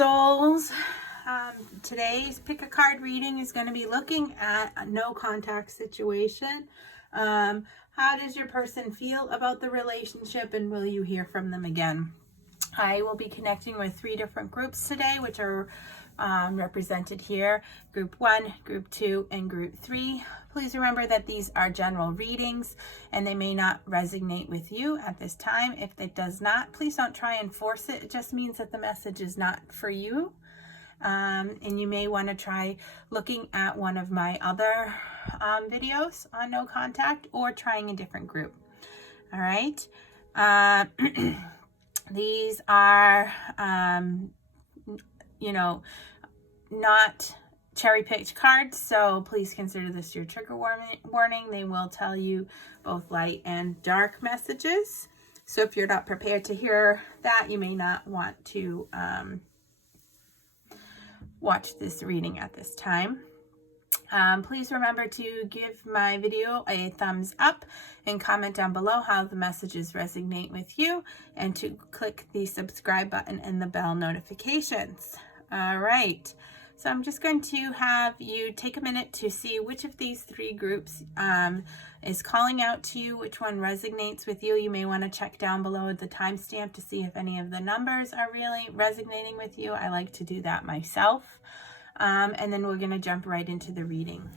souls. Today's pick a card reading is going to be looking at a no contact situation. How does your person feel about the relationship, and will you hear from them again? I will be connecting with 3 different groups today, which are represented here: group 1, group 2, and group 3. Please remember that these are general readings and they may not resonate with you at this time. If it does not, please don't try and force it. It just means that the message is not for you. And you may want to try looking at one of my other videos on no contact, or trying a different group. All right. These are, not cherry-picked cards, so please consider this your trigger warning. They will tell you both light and dark messages. So if you're not prepared to hear that, you may not want to watch this reading at this time. Please remember to give my video a thumbs up and comment down below how the messages resonate with you, and to click the subscribe button and the bell notifications. All right. So I'm just going to have you take a minute to see which of these 3 groups is calling out to you, which one resonates with you. You may want to check down below the timestamp to see if any of the numbers are really resonating with you. I like to do that myself. And then we're going to jump right into the reading.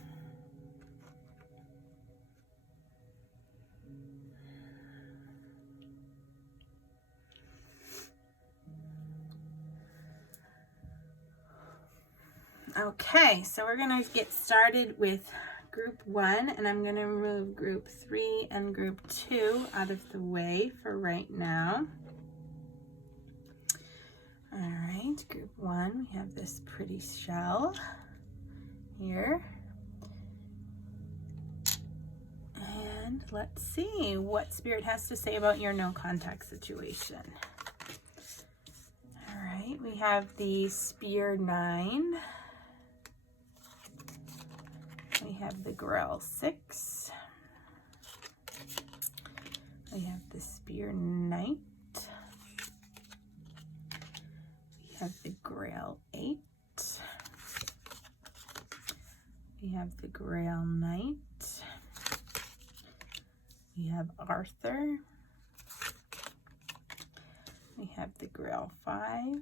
Okay, so we're going to get started with group 1, and I'm going to remove group 3 and group 2 out of the way for right now. All right, group 1, we have this pretty shell here. And let's see what Spirit has to say about your no contact situation. All right, we have the Spear 9. We have the Grail 6. We have the Spear Knight. We have the Grail 8. We have the Grail Knight. We have Arthur. We have the Grail 5.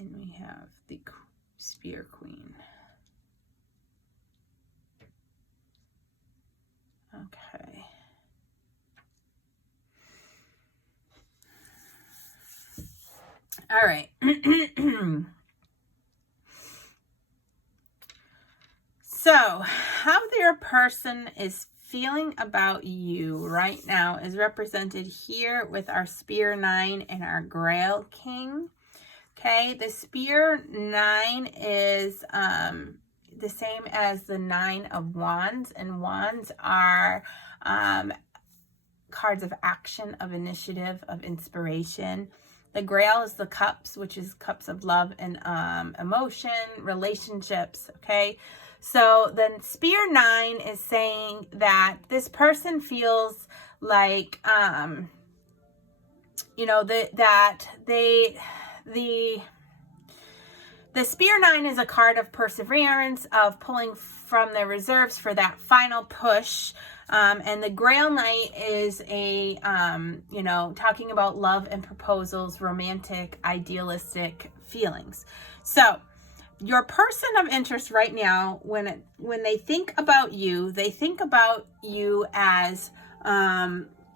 And we have the Spear Queen. Okay. All right. So, how your person is feeling about you right now is represented here with our Spear 9 and our Grail King. Okay, the Spear 9 is the same as the 9 of Wands, and Wands are cards of action, of initiative, of inspiration. The Grail is the Cups, which is cups of love and emotion, relationships, okay? So the Spear 9 is saying that this person feels like, the Spear 9 is a card of perseverance, of pulling from their reserves for that final push. And the Grail Knight is a, talking about love and proposals, romantic, idealistic feelings. So your person of interest right now, when they think about you, they think about you as,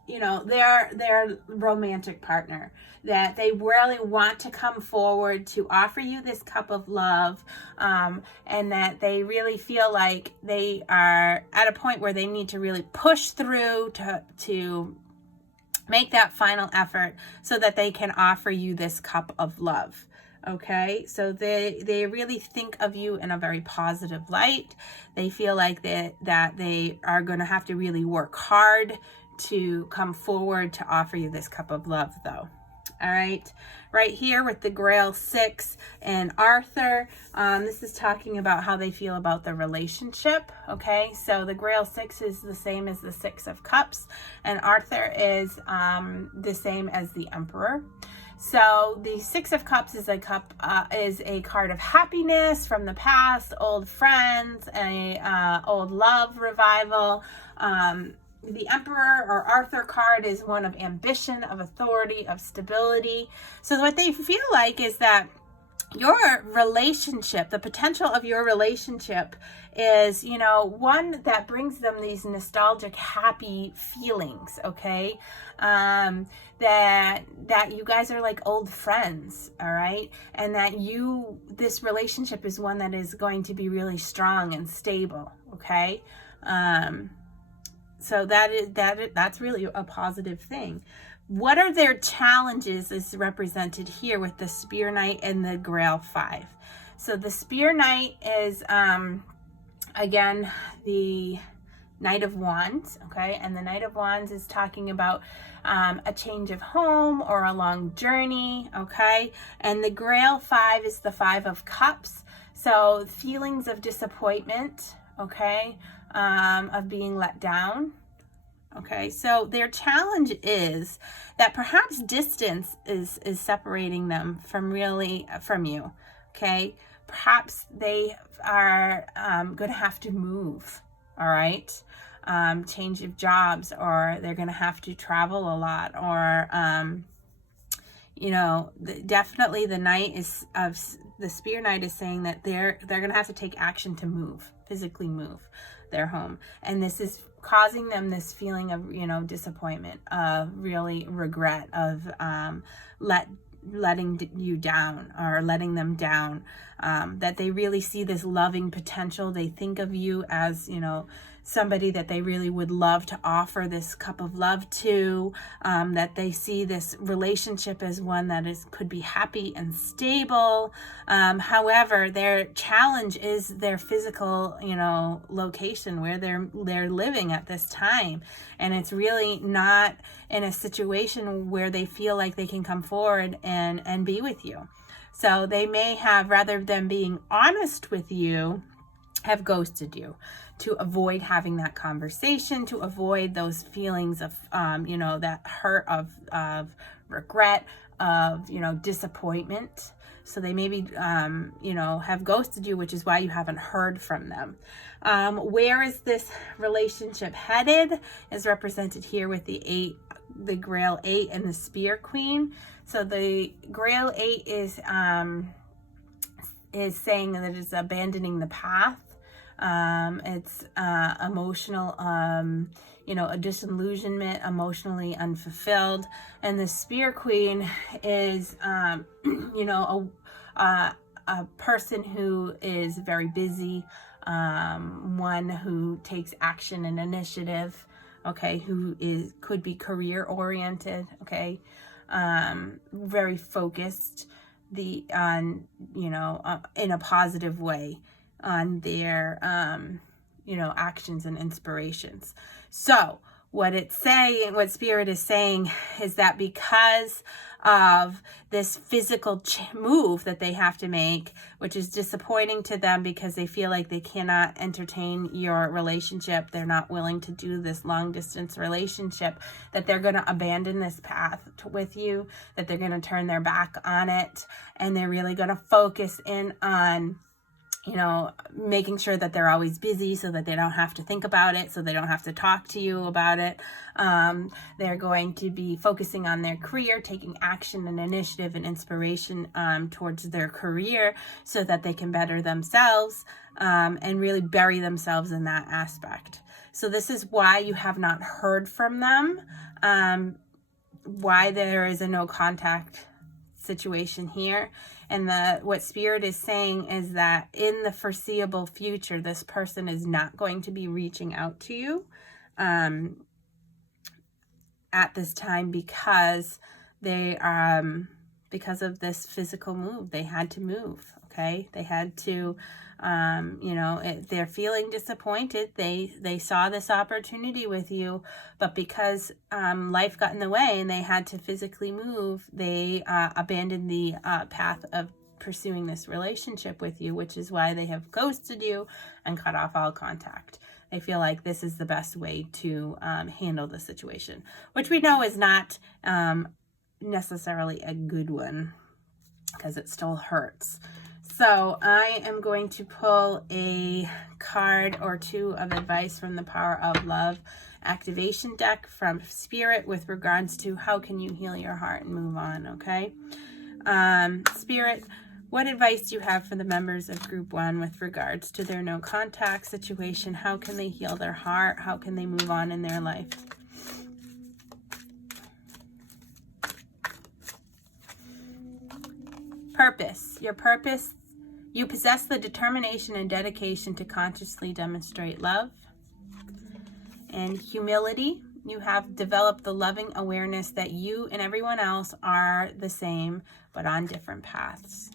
their romantic partner, that they really want to come forward to offer you this cup of love, and that they really feel like they are at a point where they need to really push through to make that final effort so that they can offer you this cup of love. Okay, so they really think of you in a very positive light. They feel like that they are going to have to really work hard to come forward to offer you this cup of love, though. All right, right here with the Grail 6 and Arthur, this is talking about how they feel about the relationship. Okay, so the Grail 6 is the same as the 6 of Cups, and Arthur is the same as the Emperor. So the Six of Cups is a card of happiness from the past, old friends, old love revival. The Emperor or Arthur card is one of ambition, of authority, of stability. So what they feel like is that your relationship, the potential of your relationship is, one that brings them these nostalgic, happy feelings, okay? That you guys are like old friends, all right? And that this relationship is one that is going to be really strong and stable, okay? So that's really a positive thing. What are their challenges is represented here with the Spear Knight and the Grail 5. So the Spear Knight is, again, the Knight of Wands, okay? And the Knight of Wands is talking about a change of home or a long journey, okay? And the Grail 5 is the 5 of Cups. So feelings of disappointment, okay? Of being let down. Okay, so their challenge is that perhaps distance is separating them from you. Okay, perhaps they are going to have to move. All right, change of jobs, or they're going to have to travel a lot, or definitely the Spear Knight is saying that they're going to have to take action to physically move their home, and this is causing them this feeling of disappointment, of really regret, of letting you down or letting them down, that they really see this loving potential. They think of you as somebody that they really would love to offer this cup of love to, that they see this relationship as one that could be happy and stable. However, their challenge is their physical, location where they're living at this time. And it's really not in a situation where they feel like they can come forward and be with you. So they may have, rather than being honest with you, have ghosted you to avoid having that conversation, to avoid those feelings of, that hurt of regret, of, disappointment. So they maybe, have ghosted you, which is why you haven't heard from them. Where is this relationship headed is represented here with the Grail 8 and the Spear Queen. So the Grail 8 is saying that it's abandoning the path. It's emotional, a disillusionment, emotionally unfulfilled. And the Spear Queen is, a person who is very busy, one who takes action and initiative, okay, who could be career oriented, okay, very focused, in a positive way on their, actions and inspirations. So what Spirit is saying is that because of this physical move that they have to make, which is disappointing to them because they feel like they cannot entertain your relationship, they're not willing to do this long distance relationship, that they're going to abandon this path with you, that they're going to turn their back on it, and they're really going to focus in on making sure that they're always busy so that they don't have to think about it, so they don't have to talk to you about it. They're going to be focusing on their career, taking action and initiative and inspiration towards their career so that they can better themselves and really bury themselves in that aspect. So this is why you have not heard from them, why there is a no contact situation here. And what Spirit is saying is that in the foreseeable future, this person is not going to be reaching out to you at this time because because of this physical move. They had to move, okay? They had to, they're feeling disappointed. They saw this opportunity with you, but because life got in the way and they had to physically move, they abandoned the path of pursuing this relationship with you, which is why they have ghosted you and cut off all contact. They feel like this is the best way to handle the situation, which we know is not necessarily a good one, because it still hurts. So I am going to pull a card or two of advice from the Power of Love activation deck from Spirit with regards to how can you heal your heart and move on, okay? Spirit, what advice do you have for the members of Group 1 with regards to their no contact situation? How can they heal their heart? How can they move on in their life? Purpose. Your purpose. You possess the determination and dedication to consciously demonstrate love. And humility. You have developed the loving awareness that you and everyone else are the same, but on different paths.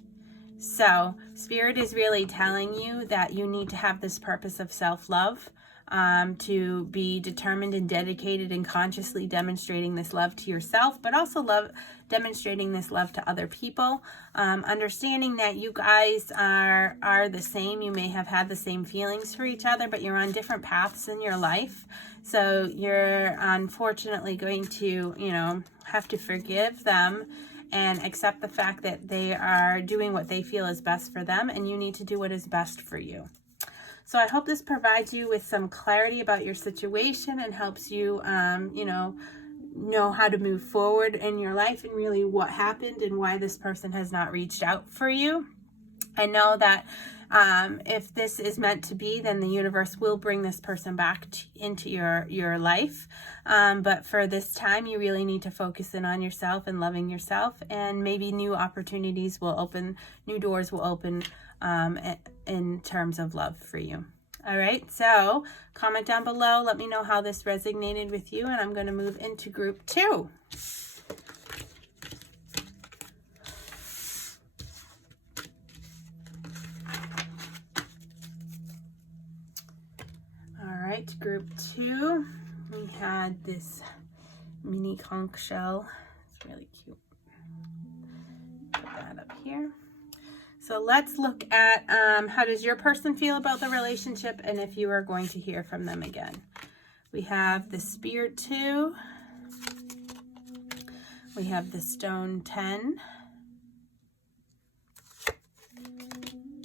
So, Spirit is really telling you that you need to have this purpose of self-love, to be determined and dedicated and consciously demonstrating this love to yourself, but also demonstrating this love to other people. Understanding that you guys are the same. You may have had the same feelings for each other, but you're on different paths in your life. So you're unfortunately going to, have to forgive them and accept the fact that they are doing what they feel is best for them, and you need to do what is best for you. So I hope this provides you with some clarity about your situation and helps you, know how to move forward in your life and really what happened and why this person has not reached out for you. I know that if this is meant to be, then the universe will bring this person back into your life. But for this time, you really need to focus in on yourself and loving yourself, and maybe new opportunities will open, new doors will open in terms of love for you. All right, so comment down below. Let me know how this resonated with you, and I'm going to move into Group 2. All right, Group 2, we had this mini conch shell. It's really cute. Put that up here. So let's look at how does your person feel about the relationship and if you are going to hear from them again. We have the Spear 2. We have the Stone 10.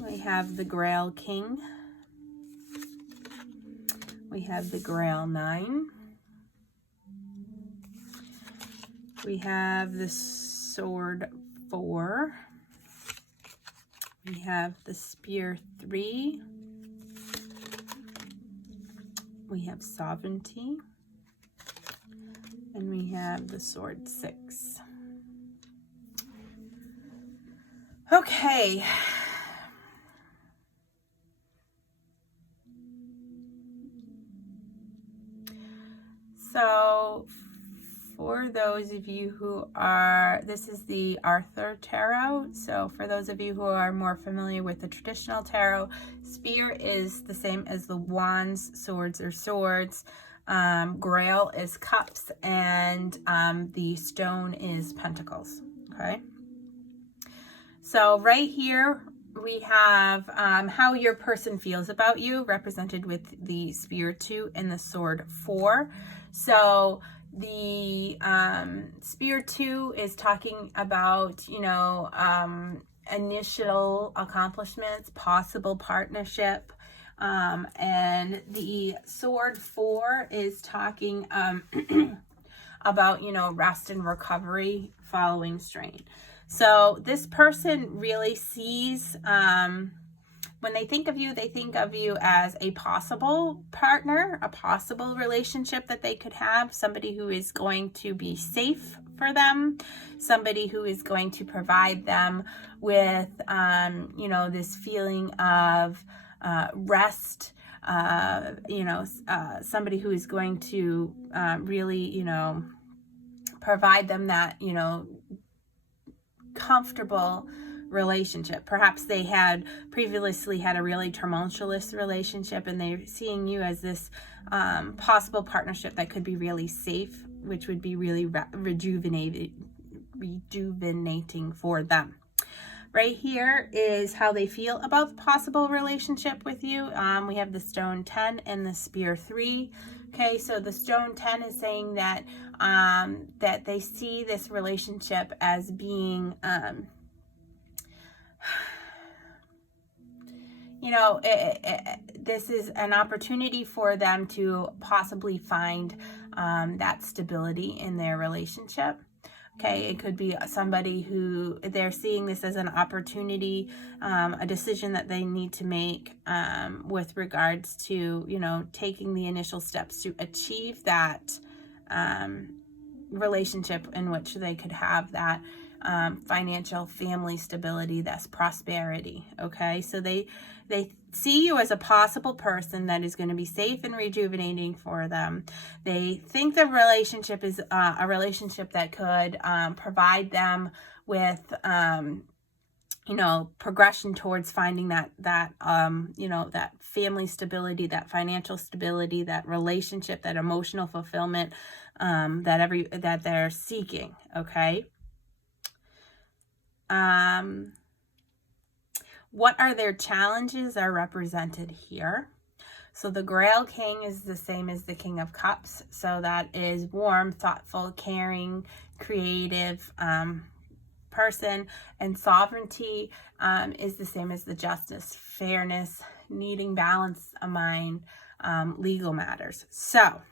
We have the Grail King. We have the Grail 9. We have the Sword 4. We have the Spear 3. We have Sovereignty. And we have the Sword 6. Okay. So, for those of you who are, this is the Arthur Tarot. So for those of you who are more familiar with the traditional tarot, Spear is the same as the Wands, Swords or Swords. Grail is Cups, and the Stone is Pentacles. Okay. So right here we have how your person feels about you, represented with the Spear 2 and the Sword 4. So the Spear 2 is talking about, initial accomplishments, possible partnership. And the Sword 4 is talking about, rest and recovery following strain. So this person really sees, when they think of you as a possible partner, a possible relationship that they could have, somebody who is going to be safe for them, somebody who is going to provide them with, this feeling of rest, somebody who is going to really, provide them that, comfortable relationship. Perhaps they had previously had a really tumultuous relationship, and they're seeing you as this possible partnership that could be really safe, which would be really rejuvenating for them. Right here is how they feel about the possible relationship with you. We have the Stone 10 and the Spear 3. Okay, so the Stone 10 is saying that that they see this relationship as being, you know, this is an opportunity for them to possibly find that stability in their relationship. Okay, it could be somebody who they're seeing this as an opportunity, a decision that they need to make with regards to, you know, taking the initial steps to achieve that relationship in which they could have that financial family stability, that's prosperity. Okay, so they see you as a possible person that is going to be safe and rejuvenating for them. They think the relationship is a relationship that could provide them with you know, progression towards finding that you know, that family stability, that financial stability, that relationship, that emotional fulfillment that they're seeking. Okay. What are their challenges are represented here. So the Grail King is the same as the King of Cups. So that is warm, thoughtful, caring, creative person. And sovereignty is the same as the Justice, fairness, needing balance of mind, legal matters. So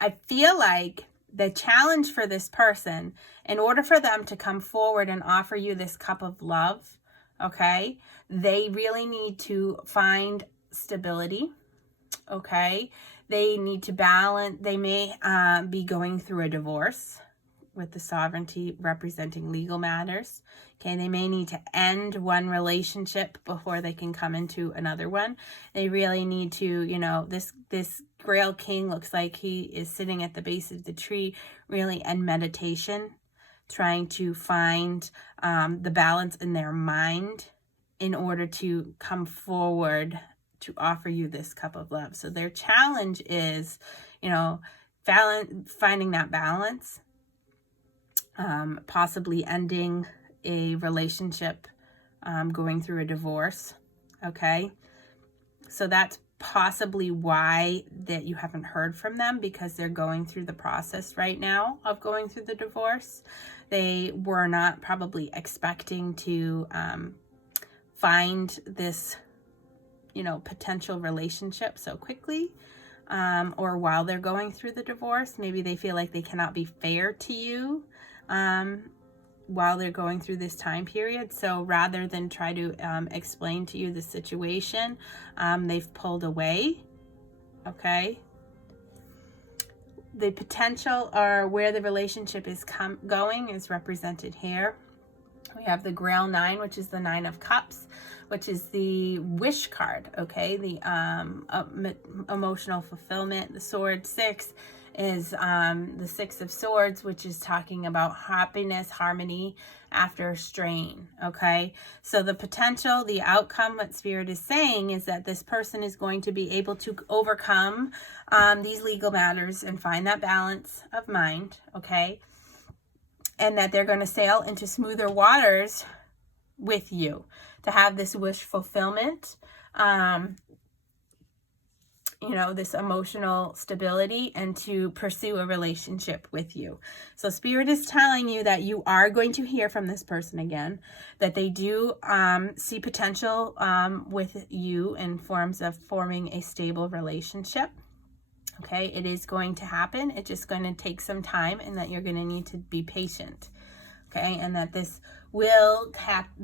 I feel like the challenge for this person, in order for them to come forward and offer you this cup of love, okay, they really need to find stability. Okay, they need to balance. They may be going through a divorce, with the sovereignty representing legal matters. Okay, they may need to end one relationship before they can come into another one. They really need to, you know, this Grail King looks like he is sitting at the base of the tree, really in meditation, trying to find the balance in their mind in order to come forward to offer you this cup of love. So their challenge is, you know, finding that balance, possibly ending a relationship, going through a divorce. Okay, so that's possibly why that you haven't heard from them, because they're going through the process right now of going through the divorce. They were not probably expecting to find this, you know, potential relationship so quickly, or while they're going through the divorce. Maybe they feel like they cannot be fair to you while they're going through this time period. So rather than try to explain to you the situation, they've pulled away. Okay. The potential, or where the relationship is going, is represented here. We have the Grail 9, which is the 9 of Cups, which is the wish card. Okay, the emotional fulfillment. The Sword 6 is the 6 of Swords, which is talking about happiness, harmony after strain. Okay, so the potential, the outcome, what Spirit is saying is that this person is going to be able to overcome these legal matters and find that balance of mind. Okay, and that they're going to sail into smoother waters with you to have this wish fulfillment, you know, this emotional stability, and to pursue a relationship with you. So Spirit is telling you that you are going to hear from this person again, that they do see potential with you in forms of forming a stable relationship. Okay, it is going to happen. It's just going to take some time, and that you're going to need to be patient. Okay, and that this will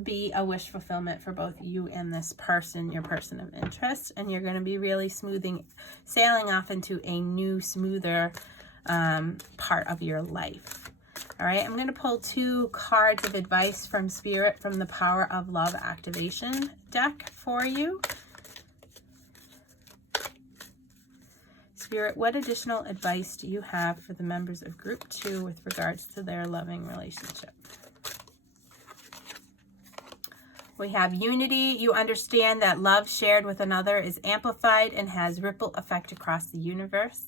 be a wish fulfillment for both you and this person, your person of interest, and you're going to be really sailing off into a new, smoother part of your life. All right, I'm going to pull 2 cards of advice from Spirit from the Power of Love Activation deck for you. Spirit, what additional advice do you have for the members of Group 2 with regards to their loving relationship? We have unity. You understand that love shared with another is amplified and has ripple effect across the universe.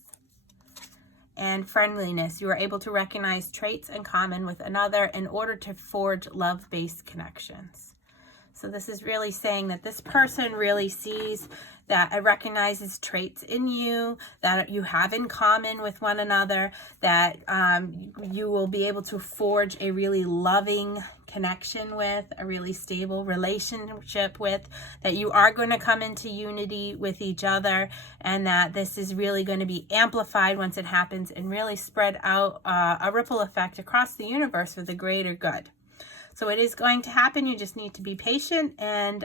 and friendliness. You are able to recognize traits in common with another in order to forge love-based connections. So this is really saying that this person really sees that it recognizes traits in you that you have in common with one another, that you will be able to forge a really loving connection with, a really stable relationship with, that you are going to come into unity with each other, and that this is really going to be amplified once it happens and really spread out a ripple effect across the universe for the greater good. So it is going to happen. You just need to be patient and,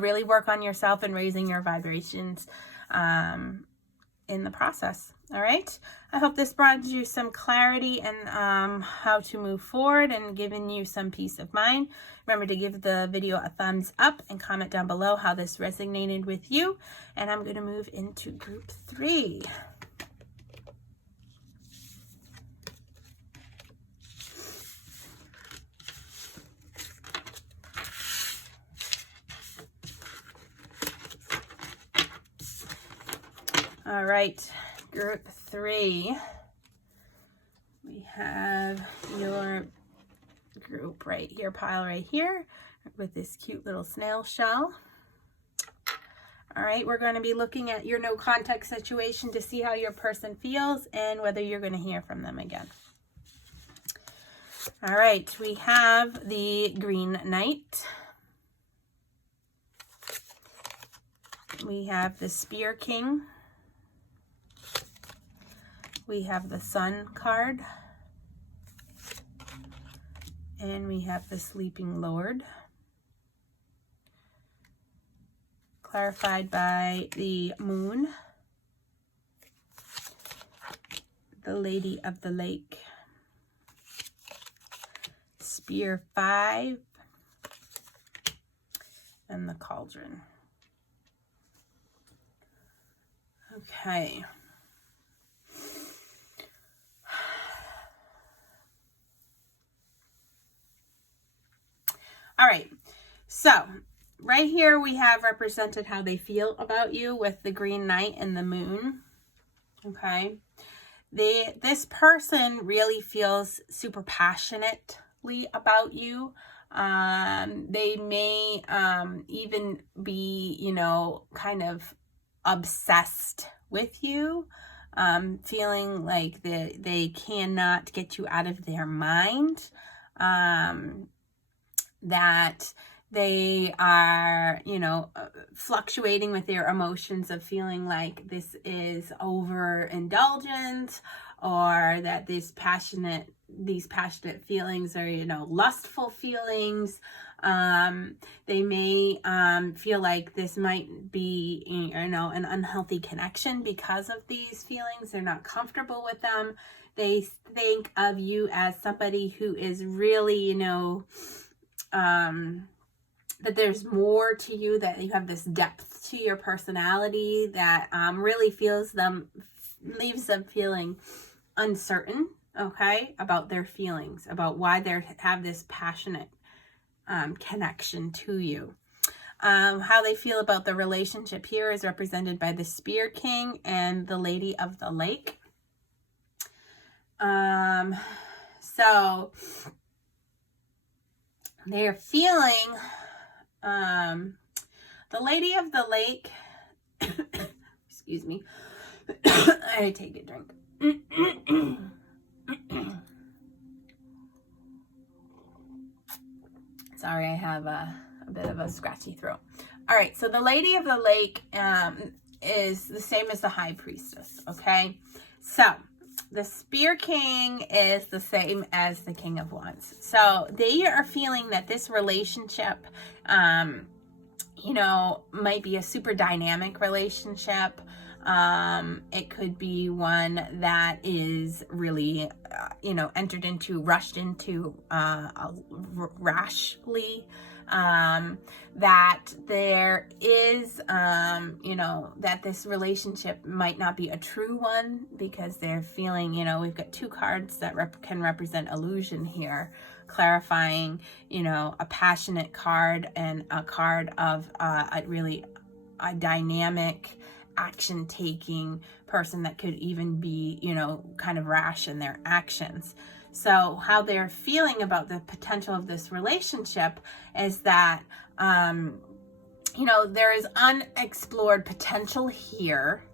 really work on yourself and raising your vibrations in the process. All right. I hope this brought you some clarity and how to move forward and given you some peace of mind. Remember to give the video a thumbs up and comment down below how this resonated with you. And I'm going to move into group 3. All right, group 3, we have your group right here, pile right here with this cute little snail shell. All right, we're going to be looking at your no contact situation to see how your person feels and whether you're going to hear from them again. All right, we have the Green Knight. We have the Spear King. We have the Sun card, and we have the Sleeping Lord, clarified by the Moon, the Lady of the Lake, Spear 5, and the Cauldron. Okay. All right, so right here we have represented how they feel about you with the Green Knight and the Moon. Okay, this person really feels super passionately about you. They may even be, kind of obsessed with you, feeling like they cannot get you out of their mind. That they are, fluctuating with their emotions of feeling like this is overindulgence, or that these passionate feelings are, lustful feelings. They may feel like this might be, an unhealthy connection because of these feelings. They're not comfortable with them. They think of you as somebody who is really, that there's more to you, that you have this depth to your personality that really leaves them feeling uncertain, okay, about their feelings, about why they have this passionate connection to you. How they feel about the relationship here is represented by the Spear King and the Lady of the Lake. So they're feeling, the Lady of the Lake, excuse me, I take a drink. Sorry, I have a bit of a scratchy throat. All right, so the Lady of the Lake is the same as the High Priestess, okay? So the Spear King is the same as the King of Wands. So they are feeling that this relationship, might be a super dynamic relationship. It could be one that is really, rushed into rashly. That there is, that this relationship might not be a true one, because they're feeling, we've got 2 cards that can represent illusion here, clarifying, a passionate card and a card of a dynamic action taking person that could even be, kind of rash in their actions. So how they're feeling about the potential of this relationship is that, there is unexplored potential here,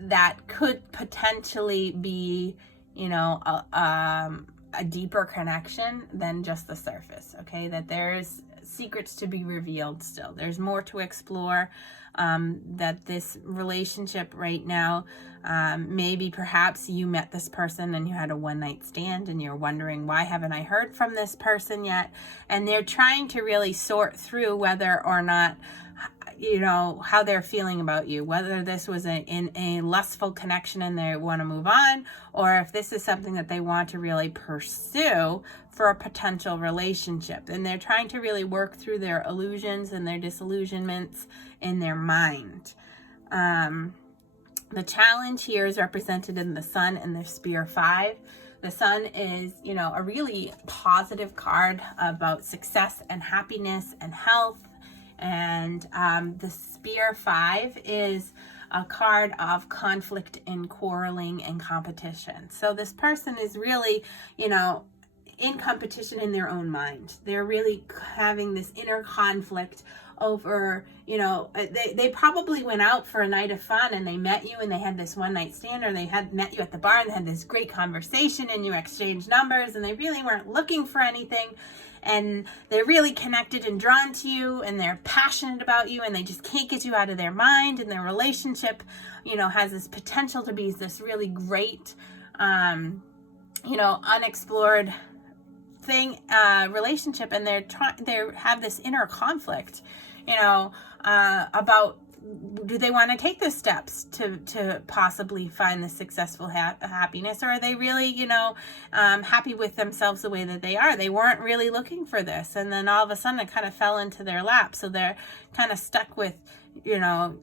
that could potentially be, a deeper connection than just the surface. Okay, that there's secrets to be revealed still. There's more to explore. That this relationship right now, maybe perhaps you met this person and you had a one-night stand and you're wondering, why haven't I heard from this person yet? And they're trying to really sort through whether or not, how they're feeling about you, whether this was in a lustful connection and they want to move on, or if this is something that they want to really pursue for a potential relationship. And they're trying to really work through their illusions and their disillusionments in their mind. The challenge here is represented in the Sun and the Spear 5. The Sun is, a really positive card about success and happiness and health. And the Spear 5 is a card of conflict and quarreling and competition. So this person is really, in competition in their own mind. They're really having this inner conflict over, they probably went out for a night of fun and they met you and they had this one night stand, or they had met you at the bar and they had this great conversation and you exchanged numbers, and they really weren't looking for anything. And they're really connected and drawn to you, and they're passionate about you, and they just can't get you out of their mind. And their relationship, has this potential to be this really great, unexplored thing, relationship. And they have this inner conflict, about, do they want to take the steps to possibly find the successful happiness, or are they really, happy with themselves the way that they are? They weren't really looking for this, and then all of a sudden it kind of fell into their lap. So they're kind of stuck with,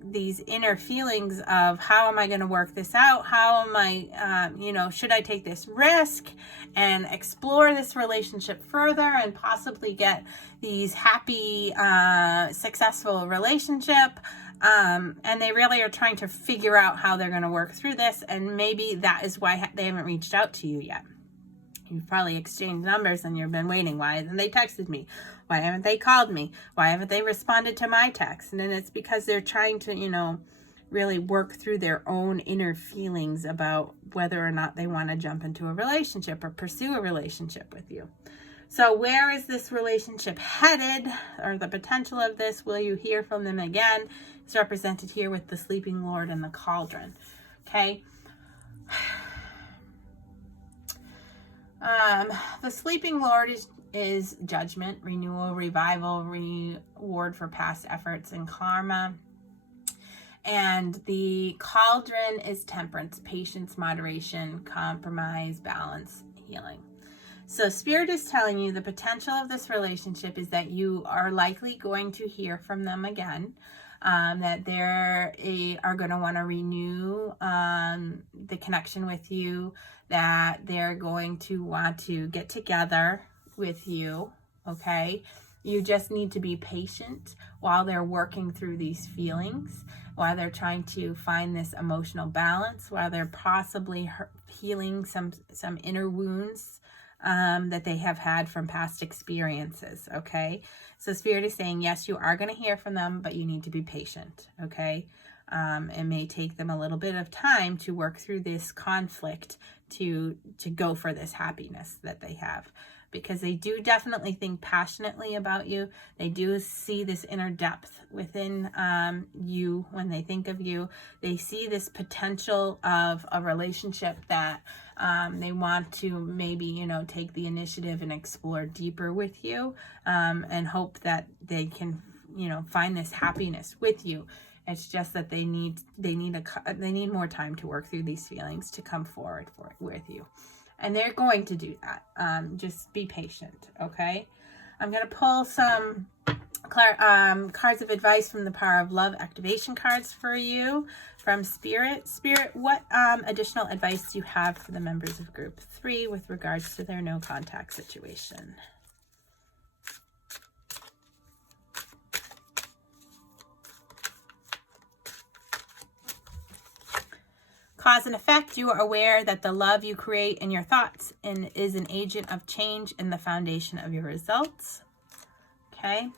these inner feelings of, how am I going to work this out? How am I, should I take this risk and explore this relationship further and possibly get these happy, successful relationship? And they really are trying to figure out how they're going to work through this. And maybe that is why they haven't reached out to you yet. You've probably exchanged numbers and you've been waiting. Why haven't they texted me? Why haven't they called me? Why haven't they responded to my text? And then it's because they're trying to, really work through their own inner feelings about whether or not they want to jump into a relationship or pursue a relationship with you. So where is this relationship headed, or the potential of this? Will you hear from them again? It's represented here with the Sleeping Lord and the Cauldron. Okay. The Sleeping Lord is judgment, renewal, revival, reward for past efforts, and karma. And the Cauldron is temperance, patience, moderation, compromise, balance, healing. So Spirit is telling you the potential of this relationship is that you are likely going to hear from them again, that they are going to want to renew the connection with you, that they're going to want to get together with you, okay? You just need to be patient while they're working through these feelings, while they're trying to find this emotional balance, while they're possibly healing some inner wounds that they have had from past experiences, okay? So Spirit is saying, yes, you are going to hear from them, but you need to be patient, okay? It may take them a little bit of time to work through this conflict to go for this happiness that they have, because they do definitely think passionately about you. They do see this inner depth within you when they think of you. They see this potential of a relationship that they want to maybe, take the initiative and explore deeper with you, and hope that they can, find this happiness with you. It's just that they need more time to work through these feelings to come forward with you. And they're going to do that. Just be patient, okay? I'm going to pull some cards of advice from the Power of Love activation cards for you from Spirit. Spirit, what additional advice do you have for the members of Group 3 with regards to their no contact situation? cause and effect, you are aware that the love you create in your thoughts is an agent of change in the foundation of your results. Okay.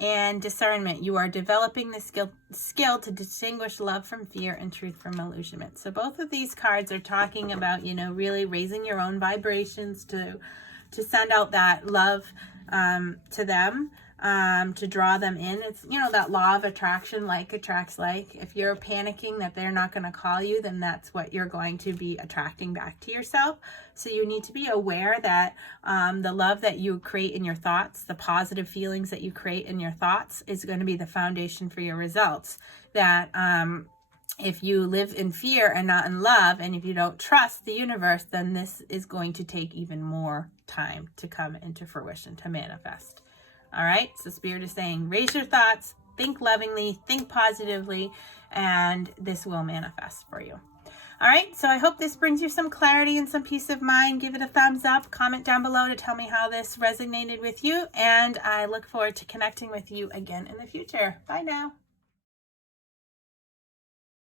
And discernment, you are developing the skill to distinguish love from fear and truth from illusionment. So both of these cards are talking about, really raising your own vibrations to send out that love to them, to draw them in. It's, that law of attraction, like attracts like. If you're panicking that they're not going to call you, then that's what you're going to be attracting back to yourself. So you need to be aware that the love that you create in your thoughts, the positive feelings that you create in your thoughts, is going to be the foundation for your results. That if you live in fear and not in love, and if you don't trust the universe, then this is going to take even more time to come into fruition, to manifest. All right, so Spirit is saying, raise your thoughts, think lovingly, think positively, and this will manifest for you. All right, so I hope this brings you some clarity and some peace of mind. Give it a thumbs up, comment down below to tell me how this resonated with you, and I look forward to connecting with you again in the future. Bye now.